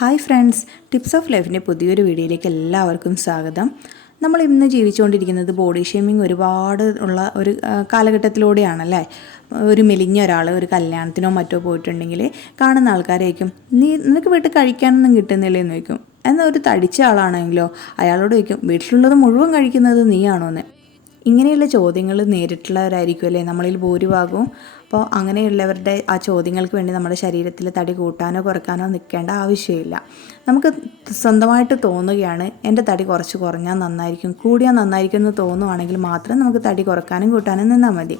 Hi friends, tips of ലൈഫിൻ്റെ പുതിയൊരു വീഡിയോയിലേക്ക് എല്ലാവർക്കും സ്വാഗതം. നമ്മൾ ഇന്ന് ജീവിച്ചുകൊണ്ടിരിക്കുന്നത് ബോഡി ഷേമിങ് ഒരുപാട് ഉള്ള ഒരു കാലഘട്ടത്തിലൂടെയാണല്ലേ. ഒരു മെലിഞ്ഞ ഒരാൾ ഒരു കല്യാണത്തിനോ മറ്റോ പോയിട്ടുണ്ടെങ്കിൽ കാണുന്ന ആൾക്കാരായിരിക്കും, നിനക്ക് വീട്ടിൽ കഴിക്കാനൊന്നും കിട്ടുന്നില്ലേ എന്ന് ചോദിക്കും. എന്നാൽ ഒരു തടിച്ച ആളാണെങ്കിലോ അയാളോട് ചോദിക്കും, വീട്ടിലുള്ളത് മുഴുവൻ കഴിക്കുന്നത് നീയാണോ എന്ന്. ഇങ്ങനെയുള്ള ചോദ്യങ്ങൾ നേരിട്ടുള്ളവരായിരിക്കും അല്ലേ നമ്മളിൽ ഭൂരിഭാഗവും. അപ്പോൾ അങ്ങനെയുള്ളവരുടെ ആ ചോദ്യങ്ങൾക്ക് വേണ്ടി നമ്മുടെ ശരീരത്തിൽ തടി കൂട്ടാനോ കുറയ്ക്കാനോ നിൽക്കേണ്ട ആവശ്യമില്ല. നമുക്ക് സ്വന്തമായിട്ട് തോന്നുകയാണ് എൻ്റെ തടി കുറച്ച് കുറഞ്ഞാൽ നന്നായിരിക്കും, കൂടിയാൽ നന്നായിരിക്കും എന്ന് തോന്നുവാണെങ്കിൽ മാത്രം നമുക്ക് തടി കുറക്കാനും കൂട്ടാനും നിന്നാൽ മതി.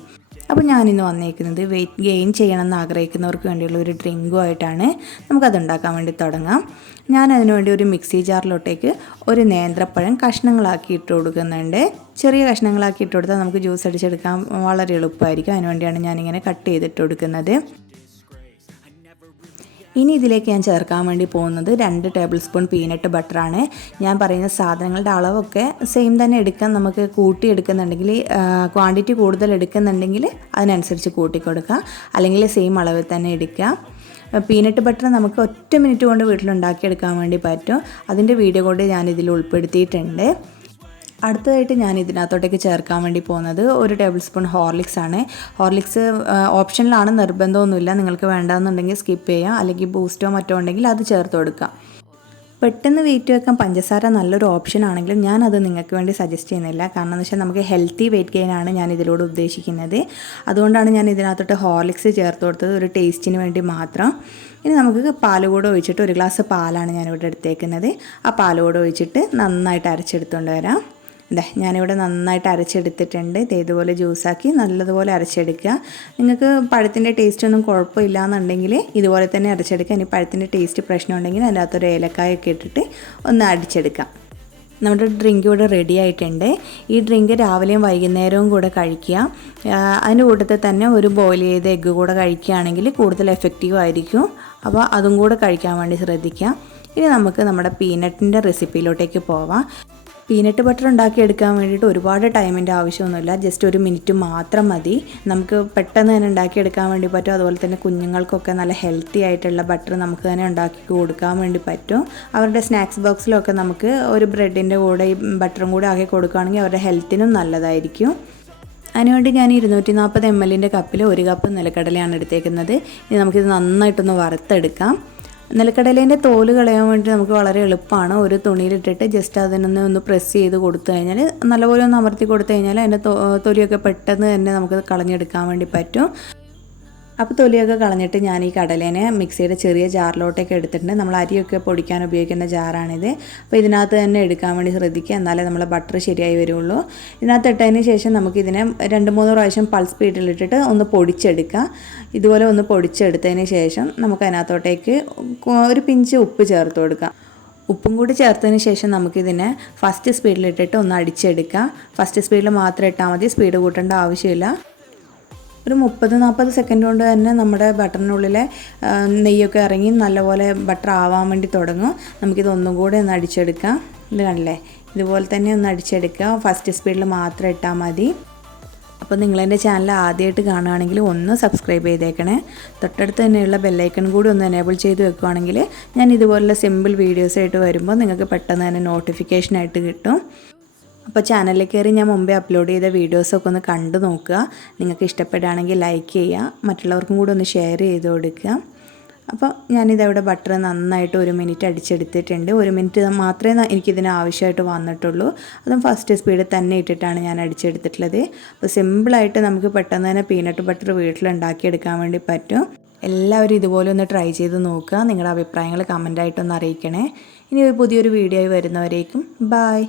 അപ്പോൾ ഞാനിന്ന് വന്നേക്കുന്നത് വെയിറ്റ് ഗെയിൻ ചെയ്യണമെന്ന് ആഗ്രഹിക്കുന്നവർക്ക് വേണ്ടിയുള്ള ഒരു ഡ്രിങ്കുമായിട്ടാണ്. നമുക്കതുണ്ടാക്കാൻ വേണ്ടി തുടങ്ങാം. ഞാനതിനു വേണ്ടി ഒരു മിക്സി ജാറിലോട്ടേക്ക് ഒരു നേന്ത്രപ്പഴം കഷ്ണങ്ങളാക്കി ഇട്ട് കൊടുക്കുന്നുണ്ട്. ചെറിയ കഷ്ണങ്ങളാക്കി ഇട്ട് കൊടുത്താൽ നമുക്ക് ജ്യൂസ് അടിച്ചെടുക്കാൻ വളരെ എളുപ്പമായിരിക്കും. അതിനുവേണ്ടിയാണ് ഞാനിങ്ങനെ കട്ട് ചെയ്തിട്ട് കൊടുക്കുന്നത്. ഇനി ഇതിലേക്ക് ഞാൻ ചേർക്കാൻ വേണ്ടി പോകുന്നത് 2 ടേബിൾ സ്പൂൺ പീനട്ട് ബട്ടറാണ്. ഞാൻ പറയുന്ന സാധനങ്ങളുടെ അളവൊക്കെ സെയിം തന്നെ എടുക്കാൻ. നമുക്ക് കൂട്ടി എടുക്കുന്നുണ്ടെങ്കിൽ, ക്വാണ്ടിറ്റി കൂടുതൽ എടുക്കുന്നുണ്ടെങ്കിൽ അതിനനുസരിച്ച് കൂട്ടി കൊടുക്കുക, അല്ലെങ്കിൽ സെയിം അളവിൽ തന്നെ എടുക്കുക. പീനട്ട് ബട്ടർ നമുക്ക് 1 മിനിറ്റ് കൊണ്ട് വീട്ടിലുണ്ടാക്കിയെടുക്കാൻ വേണ്ടി പറ്റും. അതിൻ്റെ വീഡിയോ കൊണ്ട് ഞാനിതിൽ ഉൾപ്പെടുത്തിയിട്ടുണ്ട്. അടുത്തതായിട്ട് ഞാൻ ഇതിനകത്തോട്ടേക്ക് ചേർക്കാൻ വേണ്ടി പോകുന്നത് 1 ടേബിൾ സ്പൂൺ ഹോർലിക്സ് ആണ്. ഹോർലിക്സ് ഓപ്ഷനിലാണ്, നിർബന്ധമൊന്നുമില്ല. നിങ്ങൾക്ക് വേണ്ടാന്നുണ്ടെങ്കിൽ സ്കിപ്പ് ചെയ്യാം, അല്ലെങ്കിൽ ബൂസ്റ്റോ മറ്റോ ഉണ്ടെങ്കിൽ അത് ചേർത്ത് കൊടുക്കാം. പെട്ടെന്ന് വെയിറ്റ് വെക്കാൻ പഞ്ചസാര നല്ലൊരു ഓപ്ഷൻ ആണെങ്കിലും ഞാനത് നിങ്ങൾക്ക് വേണ്ടി സജസ്റ്റ് ചെയ്യുന്നില്ല. കാരണം എന്ന് വെച്ചാൽ നമുക്ക് ഹെൽത്തി വെയിറ്റ് ഗെയിൻ ആണ് ഞാൻ ഇതിലൂടെ ഉദ്ദേശിക്കുന്നത്. അതുകൊണ്ടാണ് ഞാൻ ഇതിനകത്തോട്ട് ഹോർലിക്സ് ചേർത്ത് കൊടുത്തത്, ഒരു ടേസ്റ്റിന് വേണ്ടി മാത്രം. ഇനി നമുക്ക് പാൽ കൂടെ ഒഴിച്ചിട്ട്, 1 ഗ്ലാസ് പാലാണ് ഞാനിവിടെ എടുത്തേക്കുന്നത്. ആ പാൽ കൂടെ ഒഴിച്ചിട്ട് നന്നായിട്ട് അരച്ചെടുത്തുകൊണ്ട് വരാം. ഞാനിവിടെ നന്നായിട്ട് അരച്ചെടുത്തിട്ടുണ്ട്. ഇതേതുപോലെ ജ്യൂസാക്കി നല്ലതുപോലെ അരച്ചെടുക്കുക. നിങ്ങൾക്ക് പഴത്തിൻ്റെ ടേസ്റ്റ് ഒന്നും കുഴപ്പമില്ല എന്നുണ്ടെങ്കിൽ ഇതുപോലെ തന്നെ അരച്ചെടുക്കുക. ഇനി പഴത്തിൻ്റെ ടേസ്റ്റ് പ്രശ്നം ഉണ്ടെങ്കിൽ അതിൻ്റെ അകത്തൊരു ഏലക്കായൊക്കെ ഇട്ടിട്ട് ഒന്ന് അടിച്ചെടുക്കാം. നമ്മുടെ ഡ്രിങ്ക് ഇവിടെ റെഡി ആയിട്ടുണ്ട്. ഈ ഡ്രിങ്ക് രാവിലെയും വൈകുന്നേരവും കൂടെ കഴിക്കുക. അതിൻ്റെ കൂട്ടത്തിൽ തന്നെ ഒരു ബോയിൽ ചെയ്ത എഗ്ഗ് കൂടെ കഴിക്കുകയാണെങ്കിൽ കൂടുതൽ എഫക്റ്റീവ് ആയിരിക്കും. അപ്പോൾ അതും കൂടെ കഴിക്കാൻ വേണ്ടി ശ്രദ്ധിക്കുക. ഇനി നമുക്ക് നമ്മുടെ പീനട്ടിൻ്റെ റെസിപ്പിയിലോട്ടേക്ക് പോവാം. പീനട്ട് ബട്ടർ ഉണ്ടാക്കിയെടുക്കാൻ വേണ്ടിയിട്ട് ഒരുപാട് ടൈമിൻ്റെ ആവശ്യമൊന്നുമില്ല. ജസ്റ്റ് 1 മിനിറ്റ് മാത്രം മതി. നമുക്ക് പെട്ടെന്ന് തന്നെ ഉണ്ടാക്കിയെടുക്കാൻ വേണ്ടി പറ്റും. അതുപോലെ തന്നെ കുഞ്ഞുങ്ങൾക്കൊക്കെ നല്ല ഹെൽത്തി ആയിട്ടുള്ള ബട്ടർ നമുക്ക് തന്നെ ഉണ്ടാക്കി കൊടുക്കാൻ വേണ്ടി പറ്റും. അവരുടെ സ്നാക്സ് ബോക്സിലൊക്കെ നമുക്ക് ഒരു ബ്രെഡിൻ്റെ കൂടെ ഈ ബട്ടറും കൂടെ ആക്കി കൊടുക്കുകയാണെങ്കിൽ അവരുടെ ഹെൽത്തിനും നല്ലതായിരിക്കും. അതിനുവേണ്ടി ഞാൻ 240 ml കപ്പിൽ 1 കപ്പ് നിലക്കടലയാണ് എടുത്തേക്കുന്നത്. ഇനി നമുക്കിത് നന്നായിട്ടൊന്ന് വറുത്തെടുക്കാം. നിലക്കടലേൻ്റെ തോല് കളയാൻ വേണ്ടി നമുക്ക് വളരെ എളുപ്പമാണ്. ഒരു തുണിയിലിട്ടിട്ട് ജസ്റ്റ് അതിനൊന്ന് പ്രസ് ചെയ്ത് കൊടുത്തു കഴിഞ്ഞാൽ, നല്ലപോലെ ഒന്ന് അമർത്തി കൊടുത്തു കഴിഞ്ഞാൽ അതിൻ്റെ തൊലിയൊക്കെ പെട്ടെന്ന് തന്നെ നമുക്ക് കളഞ്ഞെടുക്കാൻ വേണ്ടി പറ്റും. അപ്പോൾ തൊലിയൊക്കെ കളഞ്ഞിട്ട് ഞാൻ ഈ കടലേനെ മിക്സിയുടെ ചെറിയ ജാറിലോട്ടൊക്കെ എടുത്തിട്ടുണ്ട്. നമ്മൾ അരിയൊക്കെ പൊടിക്കാൻ ഉപയോഗിക്കുന്ന ജാറാണിത്. അപ്പോൾ ഇതിനകത്ത് തന്നെ എടുക്കാൻ വേണ്ടി ശ്രദ്ധിക്കുക, എന്നാലേ നമ്മളെ ബട്ടർ ശരിയായി വരുള്ളൂ. ഇതിനകത്ത് ഇട്ടതിന് ശേഷം നമുക്കിതിനെ 2-3 പ്രാവശ്യം പൾസ് സ്പീഡിലിട്ടിട്ട് ഒന്ന് പൊടിച്ചെടുക്കുക. ഇതുപോലെ ഒന്ന് പൊടിച്ചെടുത്തതിന് ശേഷം നമുക്ക് അതിനകത്തോട്ടേക്ക് ഒരു പിഞ്ച് ഉപ്പ് ചേർത്ത് കൊടുക്കാം. ഉപ്പും കൂടി ചേർത്തതിന് ശേഷം നമുക്കിതിനെ ഫസ്റ്റ് സ്പീഡിലിട്ടിട്ട് ഒന്ന് അടിച്ചെടുക്കാം. ഫസ്റ്റ് സ്പീഡിൽ മാത്രം ഇട്ടാൽ മതി, സ്പീഡ് കൂട്ടേണ്ട ആവശ്യമില്ല. ഒരു 30-40 സെക്കൻഡ് കൊണ്ട് തന്നെ നമ്മുടെ ബട്ടറിനുള്ളിലെ നെയ്യൊക്കെ ഇറങ്ങി നല്ലപോലെ ബട്ടർ ആവാൻ വേണ്ടി തുടങ്ങും. നമുക്കിതൊന്നും കൂടെ ഒന്ന് അടിച്ചെടുക്കാം. ഇത് കണ്ടില്ലേ, ഇതുപോലെ തന്നെ ഒന്ന് അടിച്ചെടുക്കുക. ഫസ്റ്റ് സ്പീഡിൽ മാത്രം ഇട്ടാൽ മതി. അപ്പോൾ നിങ്ങളെൻ്റെ ചാനൽ ആദ്യമായിട്ട് കാണുകയാണെങ്കിൽ ഒന്ന് സബ്സ്ക്രൈബ് ചെയ്തേക്കണേ. തൊട്ടടുത്ത് തന്നെയുള്ള ബെല്ലൈക്കൺ കൂടി ഒന്ന് എനേബിൾ ചെയ്ത് വെക്കുകയാണെങ്കിൽ ഞാൻ ഇതുപോലുള്ള സിമ്പിൾ വീഡിയോസായിട്ട് വരുമ്പോൾ നിങ്ങൾക്ക് പെട്ടെന്ന് തന്നെ നോട്ടിഫിക്കേഷനായിട്ട് കിട്ടും. അപ്പോൾ ചാനലിൽ കയറി ഞാൻ മുമ്പേ അപ്ലോഡ് ചെയ്ത വീഡിയോസൊക്കെ ഒന്ന് കണ്ടു നോക്കുക. നിങ്ങൾക്ക് ഇഷ്ടപ്പെടുകയാണെങ്കിൽ ലൈക്ക് ചെയ്യുക, മറ്റുള്ളവർക്കും കൂടി ഒന്ന് ഷെയർ ചെയ്ത് കൊടുക്കുക. അപ്പോൾ ഞാനിതവിടെ ബട്ടർ നന്നായിട്ട് 1 മിനിറ്റ് അടിച്ചെടുത്തിട്ടുണ്ട്. 1 മിനിറ്റ് മാത്രമേ എനിക്കിതിന് ആവശ്യമായിട്ട് വന്നിട്ടുള്ളൂ. അതും ഫസ്റ്റ് സ്പീഡിൽ തന്നെ ഇട്ടിട്ടാണ് ഞാൻ അടിച്ചെടുത്തിട്ടുള്ളത്. അപ്പോൾ സിമ്പിളായിട്ട് നമുക്ക് പെട്ടെന്ന് തന്നെ പീനട്ട് ബട്ടർ വീട്ടിലുണ്ടാക്കിയെടുക്കാൻ വേണ്ടി പറ്റും. എല്ലാവരും ഇതുപോലെ ഒന്ന് ട്രൈ ചെയ്ത് നോക്കുക. നിങ്ങളുടെ അഭിപ്രായങ്ങൾ കമൻറ്റായിട്ടൊന്ന് അറിയിക്കണേ. ഇനി പുതിയൊരു വീഡിയോ ആയി വരുന്നവരേക്കും ബായ്.